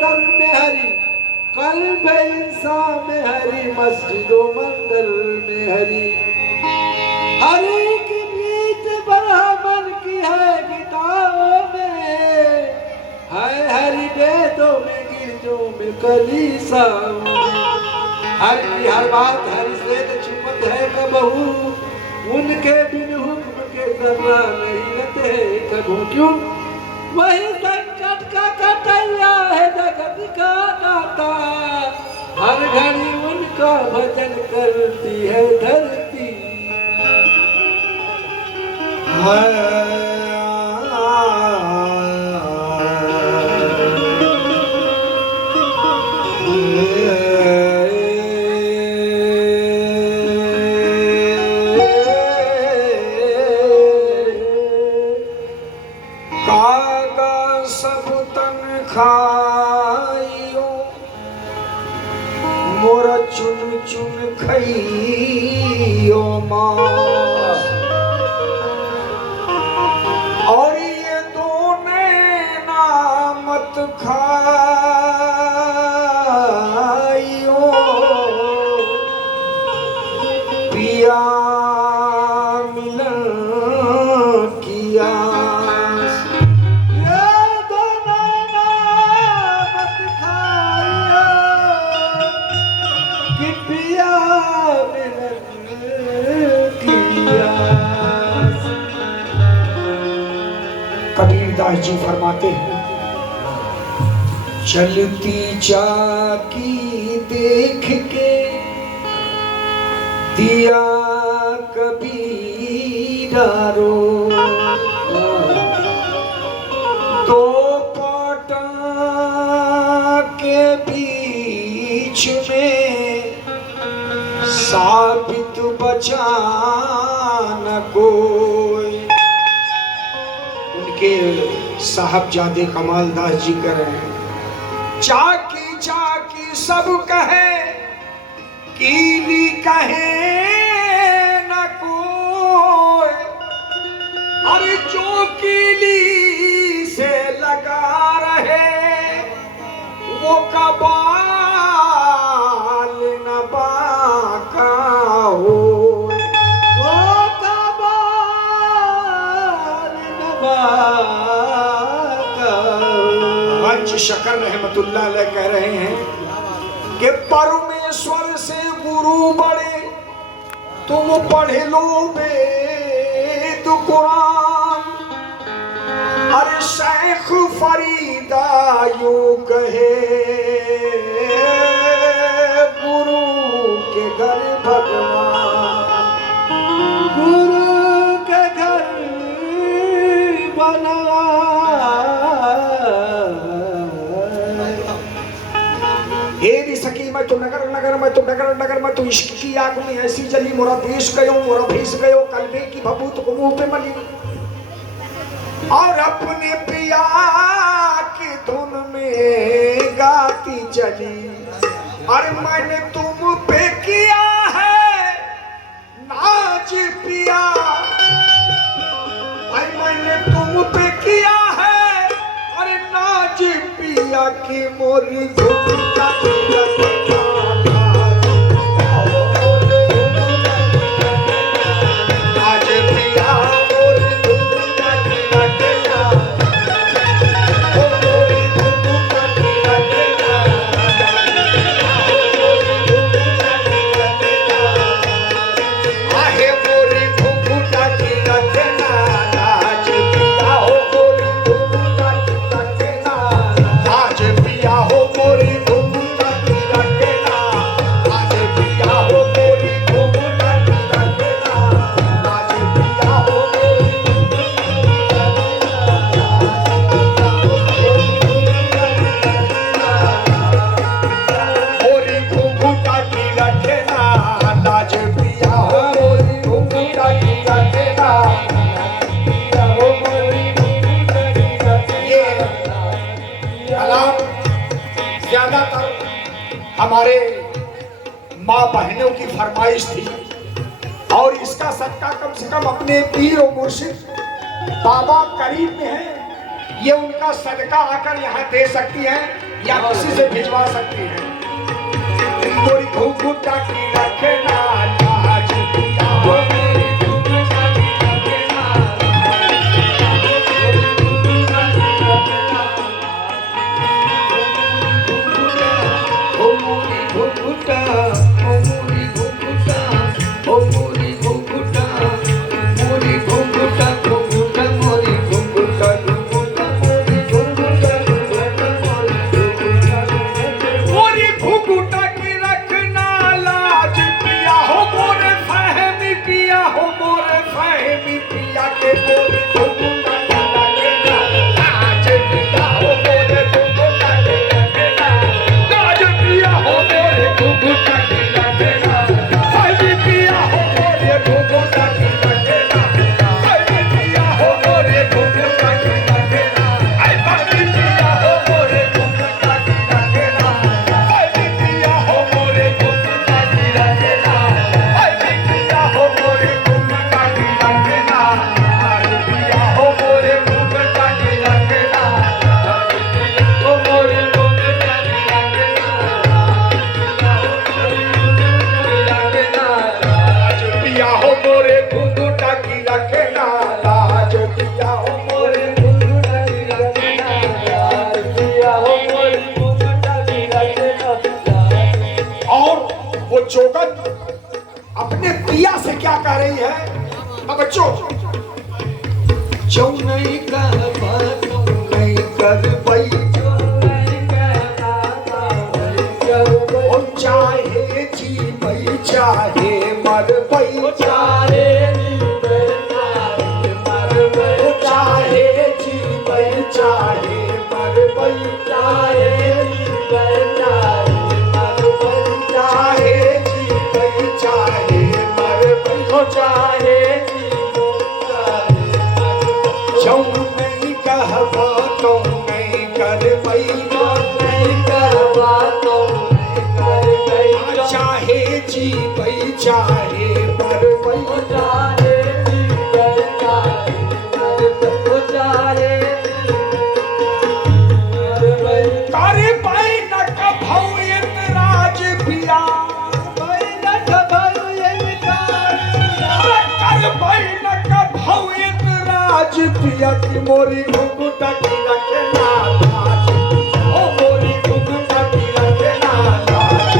दर में हरी, कल्ब इंसान में हरी, मस्जिदों मंदिर में हरी। हरि की प्रीत ब्राह्मण की है गीताओं में, है हरि वेदों में गिरजों में कलीसियाओं में। हरि की हर बात हरि से छुपत है कबहू, उनके बिन हुक्म के जर्रा नहीं रहते कबहू। क्यों? वही संकट का कटैया है जगत का दाता, हर घड़ी उनका भजन करती है धरती। कागा सब तन खाइयो, मोरा चुन चुन खइयो मांस। और ये दोने नामत खाइयो, पिया मिलन किया। कबीरदास जी फरमाते हैं, चलती चाकी देख के दिया कबीरा रो, दो पाटा के बीच में साबित बचा न कोई। उनके साहबजादे कमालदास जी कह रहे हैं, चाकी चाकी सब कहे, कीली कहे न कोई। अरे जो कीली से लगा रहे, वो कबाल न बाका हो। शकर रहमतुल्लाह अलैह कह रहे हैं कि परमेश्वर से गुरु बड़े, तुम पढ़ लो वेद कुरान। अरे शेख फरीदा यूं कहे, गुरु के घर भगवान। गुरु के घर बना सकी, मैं तो नगर नगर, मैं तो नगर नगर, मैं तो इश्क की आग में ऐसी जली, मोरा देश गयो मोरा भेस गयो, कलबे की भभूत को मुंह पे मली। और अपने पिया की धुन में गाती चली। अरे मैंने तुम पे किया है नाज पिया, अरे मैंने तुम पे किया है, अरे नाज पिया की मोरी धुन का हमारे माँ बहनों की फरमाइश थी, और इसका सदका कम से कम अपने पीर और मुर्शिद बाबा करीब में है, ये उनका सदका आकर यहाँ दे सकती हैं या किसी से भिजवा सकती हैं। मोरी घुघुटा की रखना लाज पिया हो मोरी घुघुटा की रखना ओ मोरी घुघुटा, ओ मोरी घुघुटा, ओ मोरी घुघुटा, मोरी घुघुटा, घुघुटा, मोरी घुघुटा, घुघुटा, मोरी घुघुटा, घुघुटा, मोरी घुघुटा, मोरी घुघुटा की रखना लाज पिया हो मोरे फहमी पिया हो मोरे फहमी पिया के मोरी घुघुटा की रखना लाज पिया हो मोरे घुघुटा की रखना लाज पिया हो मोरे घुघुटा की रखना फहमी पिया हो मोरे घुघुटा की रखना फहमी पिया हो मोरे घुघुटा की रखना आई फहमी पिया हो मोरे घुघुटा की रखना फहमी पिया हो मोरे घुघुटा की रखना फहमी पिया हो मोरे घुघुटा की रखना आज पिया हो मोरे घुघुटा की रखना ओ मोरी घुघुटा की रखना, आज पिया हो मोरे घुघुटा की रखना लाज पिया हो मोरे घुघुटा की रखना, पिया हो मोरी घुघुटा की रखना। और वो चौकत अपने पिया से क्या कह रही है? अब बच्चों जो नहीं कह पाता नहीं कर पाई, जो नहीं कह पाता नहीं कर पाई, और चाहे जी पई चाहे मर पई चाहे जीवे चाहे मर गए, वो चाहे जी पई चाहे मर पई चाहे जीवे चाहे मर गए, चाहे जी पई चाहे मर पई चाहे जीवे चाहे मर गए, जो नहीं कहबा तो नहीं कर पई जो नहीं कर पाता नहीं कर गई, चाहे जी पई चाहे मर पई चाहे जीवे चाहे मर गए, चाहे जीवे मर गए। करे पाई न कभौ राज पिया कर पाई न कभौ राज पिया की मोरी घुघुटा की रखना लाज ओ मोरी घुघुटा की रखना लाज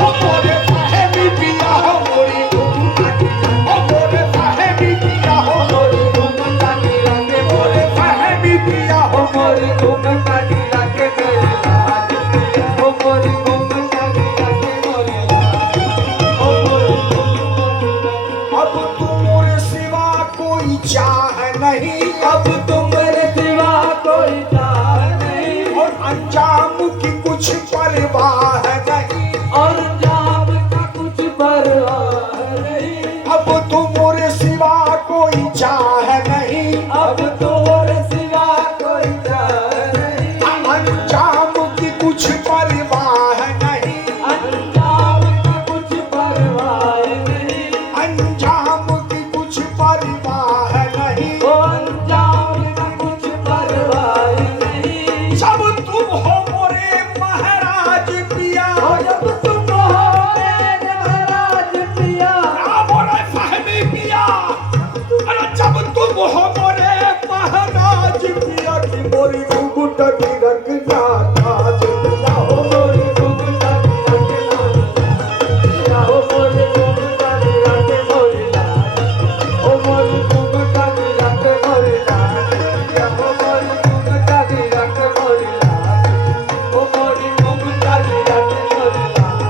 ओ मोरे फहमी पिया हो मोरी घुघुटा की ओ मोरे फहमी पिया हो मोरी घुघुटा की रखे मोरे फहमी पिया हो मोरी घुघुटा की रखे मेरे लाज पिया हो मोरी घुघुटा की रखे मोरी लाज ओ मोरी अब तुमरे सिवा कोई चाह नहीं अब तुम्हारे सिवा कोई चाह नहीं, और अंजाम की कुछ परवाह नहीं और जाम का कुछ परवाह नहीं, अब तुमरे सिवा कोई चाह नहीं अब तुम्हारे सिवा कोई चाह नहीं, अंजाम की कुछ परवाह नहीं अंजाम का कुछ परवाह नहीं, अंजाम की कुछ परवाह नहीं ओ अंजाम का कुछ परवाह नहीं। जब तुम हो मोरे महाराज पिया और जब तुम हो मेरे महाराज पिया, मोरे फहमी पिया अरे जब तुम हो मोरे महाराज पिया की मोरी घुघुटा की रखना लाज पिया हो मोरी घुघुटा की रखना, पिया हो मोरी घुघुटा की रखे मोरी लाज, ओ मोरी घुघुटा की रखे मोरी लाज, पिया हो मोरी घुघुटा की रखे मोरी लाज, ओ मोरी घुघुटा की रखे मोरी लाज,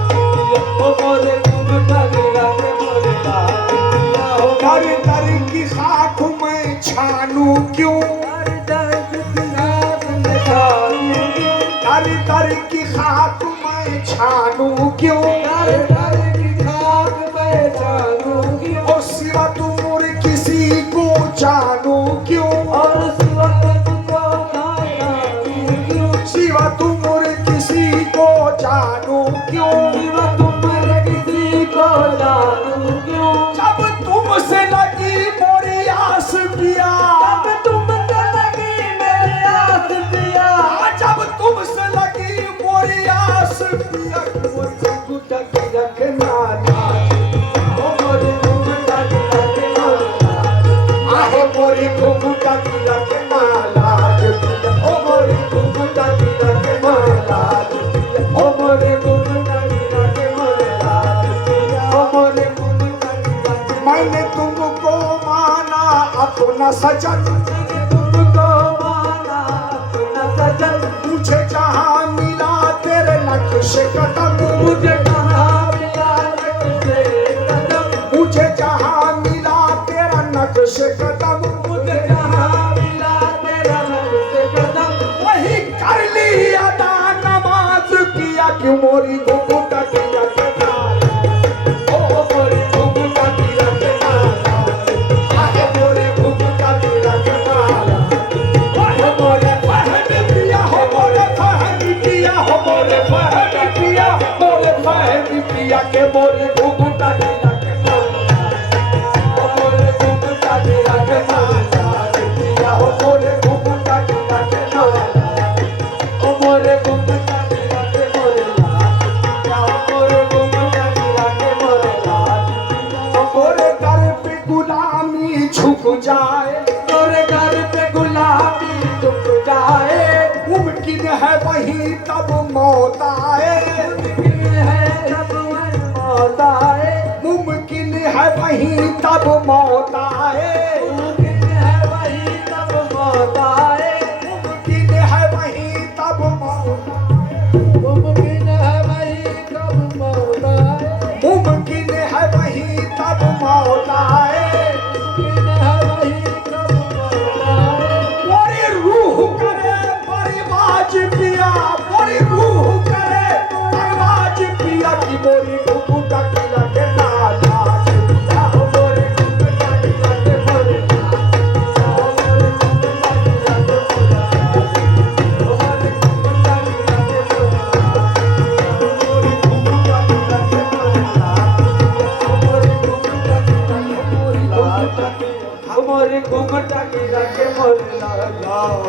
ओ मोरी घुघुटा की रखे मोरी लाज, पिया हो दर दर की खाक में छानू क्यों दर दर की खाक में छानू क्यों, दर दर की खाक में छानू दर दर की खाक में छानू क्यों, और सिवा तुम किसी को जानू क्यों और सिवा तुझको ना जानू क्यों, सिवा तुम किसी को जानू क्यों सिवा तुम्हारे किसी को जानू क्यों, जब तुमसे लगी मोरी आस पिया अब तुमसे लगी मेरी जब तुमसे लगी मोरी आस पिया मोरी घुंघटा की रखना लाज, ओ मोरे घुंघटा की रखना लाज, आहे मोरी घुंघटा की रखना लाज ओ मोरे घुंघटा की रखना लाज, ओ मोरे घुंघटा की रखना लाज, ओ मोरे घुंघटा की रखना। मैंने तुमको माना अपना सजन तुमको माना अपना सजन, मुझे जहाँ मिला तेरे नक्श कदम मुझे कहाँ मिला नक्शे कदम, मुझे जहाँ मिला तेरा नक्श कदम मुझे कहाँ मिला तेरा नक्शे कदम, वही कर ली अदा नमाज किया क्यों मोरी घुंघटा की रखना ओ मोरे घुंघटा की रखना लाज, आहे मोरी घुंघटा की रखना ओ मोरे फहद पिया हो मोरे फहद पिया हो मोरे फहद पिया मोरे फहद पिया के मोरे घुंघटा की रखना ओ मोरे घुंघटा की रखना लाज, पिया हो मोरे घुंघटा की रखना लाज, ओ मोरे घुंघटा की रखे मोरे लाज, पिया हो मोरे घुंघटा की रखे मोरे लाज, ओ मोरे दर पे गुलामी झुक जाए तोरे घर पे गुलाबी झुक जाए, मुमकिन है वही तब मौत आए मुमकिन है जब वह मौत आए, मुमकिन है वही तब मौत आए मुमकिन है वही तब मौत आए, मुमकिन है वही तब मौत मुमकिन है वही तब मौत आए, मुमकिन है वही तब मौत आए मुमकिन है वही तब मौत आए, मोरी रूह करे परवाज पिया मोरी रूह करे परवाज पिया की मोरी घुंघटा की रखना लाज पिया ओ मोरे घुंघटा की रखे मोरे लाज, ओ मोरे घुंघटा की रखे मोरे लाज, ओ मोरे घुंघटा की रखे मोरे लाज, मोरी घुंघटा की रखना लाज ओ मोरे घुंघटा की रखे मोरे लाज, ओ मोरे घुंघटा की रखे मोरे लाज।